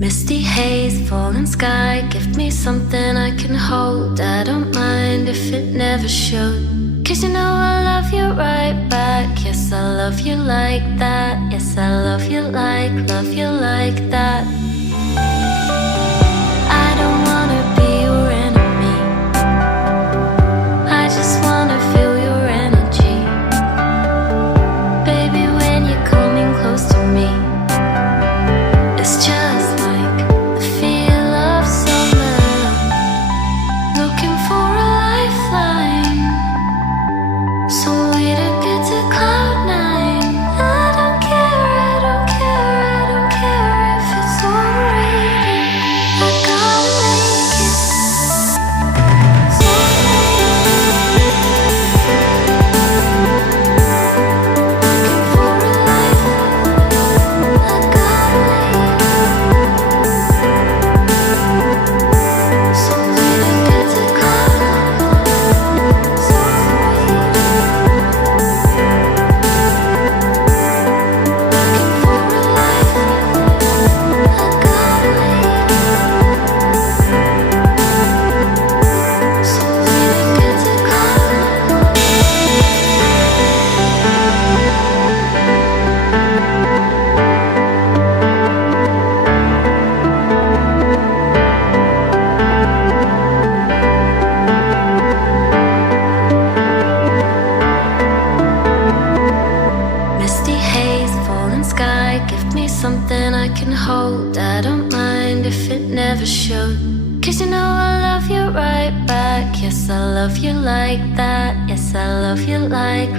Misty haze, falling sky, give me something I can hold. I don't mind if it never showed. 'Cause you know I love you right back. Yes, I love you like that. Yes, I love you like that. I don't wanna be your enemy. I just wanna feel your energy. Baby, when you're coming close to me, it's just like the feel of summer. Looking for a lifeline, some way to get to cloud nine. I don't care, I don't care, I don't care if it's overrated. I gotta make it. Looking for a lifeline, I gotta make it. Some way to get to cloud nine. Misty haze, falling sky, give me something I can hold. I don't mind if it never showed. 'Cause you know I love you right back. Yes, I love you like that. Yes, I love you like